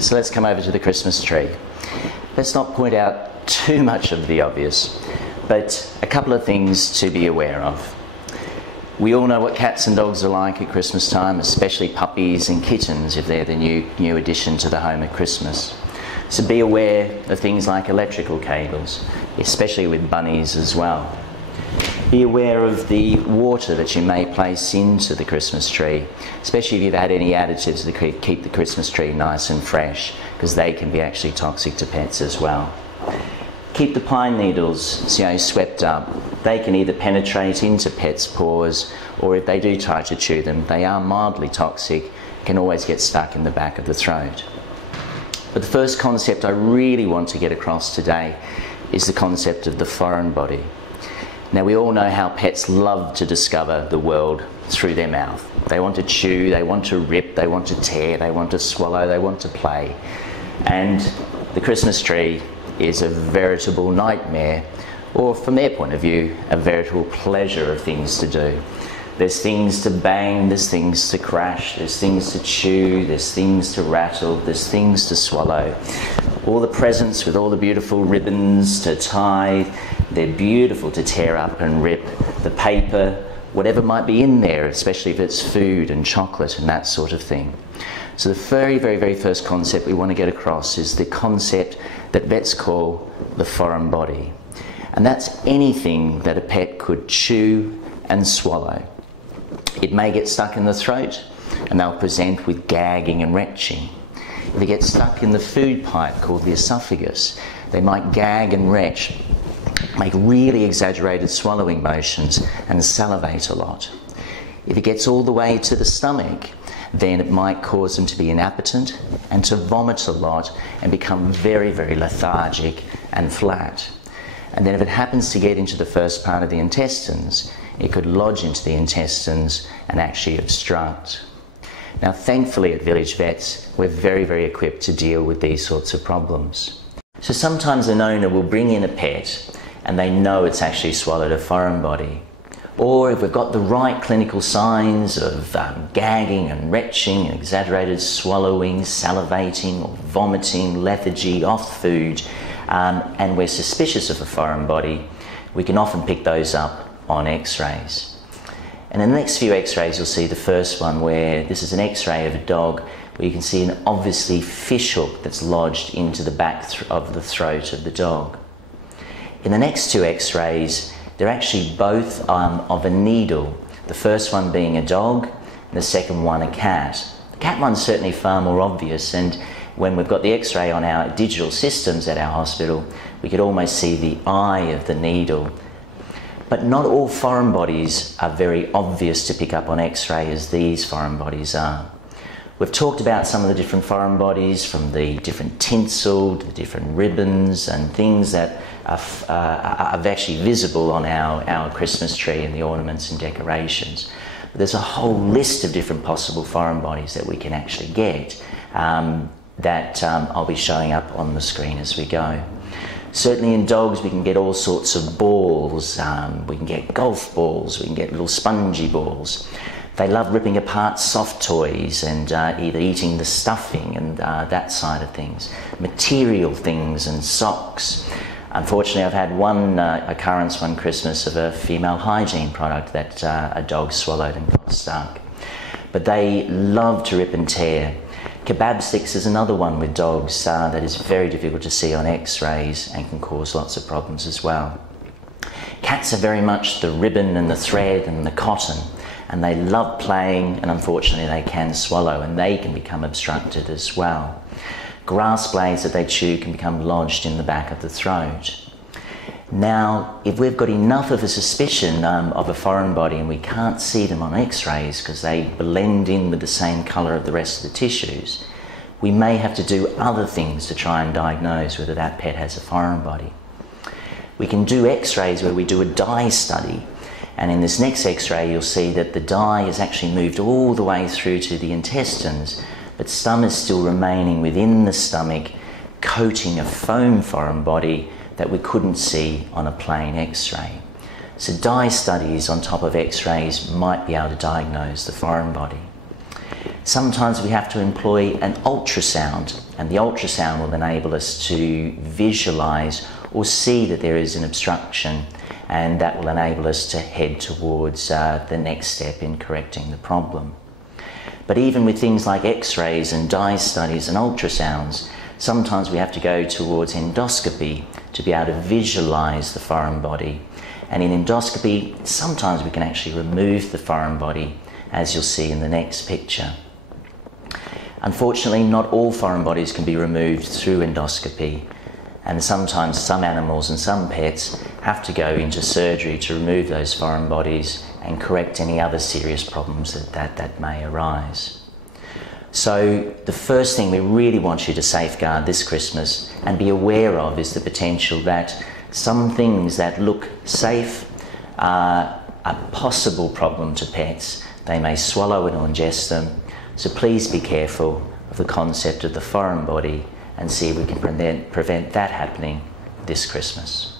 So let's come over to the Christmas tree. Let's not point out too much of the obvious, but a couple of things to be aware of. We all know what cats and dogs are like at Christmas time, especially puppies and kittens if they're the new addition to the home at Christmas. So be aware of things like electrical cables, especially with bunnies as well. Be aware of the water that you may place into the Christmas tree, especially if you've had any additives to keep the Christmas tree nice and fresh, because they can be actually toxic to pets as well. Keep the pine needles swept up. They can either penetrate into pets' paws, or if they do try to chew them, they are mildly toxic, can always get stuck in the back of the throat. But the first concept I really want to get across today is the concept of the foreign body. Now, we all know how pets love to discover the world through their mouth. They want to chew, they want to rip, they want to tear, they want to swallow, they want to play. And the Christmas tree is a veritable nightmare, or from their point of view, a veritable pleasure of things to do. There's things to bang, there's things to crash, there's things to chew, there's things to rattle, there's things to swallow. All the presents with all the beautiful ribbons to tie, they're beautiful to tear up and rip. The paper, whatever might be in there, especially if it's food and chocolate and that sort of thing. So the very first concept we want to get across is the concept that vets call the foreign body. And that's anything that a pet could chew and swallow. It may get stuck in the throat and they'll present with gagging and retching. If it gets stuck in the food pipe called the esophagus, they might gag and retch, make really exaggerated swallowing motions and salivate a lot. If it gets all the way to the stomach, then it might cause them to be inappetent and to vomit a lot and become very lethargic and flat. And then if it happens to get into the first part of the intestines, it could lodge into the intestines and actually obstruct. Now, thankfully at Village Vets, we're very equipped to deal with these sorts of problems. So sometimes an owner will bring in a pet and they know it's actually swallowed a foreign body. Or if we've got the right clinical signs of gagging and retching and exaggerated swallowing, salivating or vomiting, lethargy, off food, and we're suspicious of a foreign body, we can often pick those up on x-rays. And in the next few x-rays you'll see the first one where this is an x-ray of a dog where you can see an obviously fish hook that's lodged into the back of the throat of the dog. In the next two x-rays they're actually both of a needle, the first one being a dog and the second one a cat. The cat one's certainly far more obvious, and when we've got the x-ray on our digital systems at our hospital we could almost see the eye of the needle. But not all foreign bodies are very obvious to pick up on x-ray as these foreign bodies are. We've talked about some of the different foreign bodies, from the different tinsel to the different ribbons and things that are actually visible on our Christmas tree and the ornaments and decorations. But there's a whole list of different possible foreign bodies that we can actually get that I'll be showing up on the screen as we go. Certainly in dogs we can get all sorts of balls, we can get golf balls, we can get little spongy balls. They love ripping apart soft toys and either eating the stuffing and that side of things. Material things and socks. Unfortunately I've had one occurrence one Christmas of a female hygiene product that a dog swallowed and got stuck. But they love to rip and tear. Kebab sticks is another one with dogs that is very difficult to see on x-rays and can cause lots of problems as well. Cats are very much the ribbon and the thread and the cotton, and they love playing, and unfortunately they can swallow and they can become obstructed as well. Grass blades that they chew can become lodged in the back of the throat. Now, if we've got enough of a suspicion of a foreign body and we can't see them on x-rays because they blend in with the same colour of the rest of the tissues, we may have to do other things to try and diagnose whether that pet has a foreign body. We can do x-rays where we do a dye study, and in this next x-ray you'll see that the dye has actually moved all the way through to the intestines, but some is still remaining within the stomach, coating a foam foreign body that we couldn't see on a plain x-ray. So dye studies on top of x-rays might be able to diagnose the foreign body. Sometimes we have to employ an ultrasound, and the ultrasound will enable us to visualise or see that there is an obstruction, and that will enable us to head towards the next step in correcting the problem. But even with things like x-rays and dye studies and ultrasounds, sometimes we have to go towards endoscopy to be able to visualise the foreign body. And in endoscopy, sometimes we can actually remove the foreign body, as you'll see in the next picture. Unfortunately, not all foreign bodies can be removed through endoscopy, and sometimes some animals and some pets have to go into surgery to remove those foreign bodies and correct any other serious problems that may arise. So the first thing we really want you to safeguard this Christmas and be aware of is the potential that some things that look safe are a possible problem to pets. They may swallow and ingest them. So please be careful of the concept of the foreign body and see if we can prevent that happening this Christmas.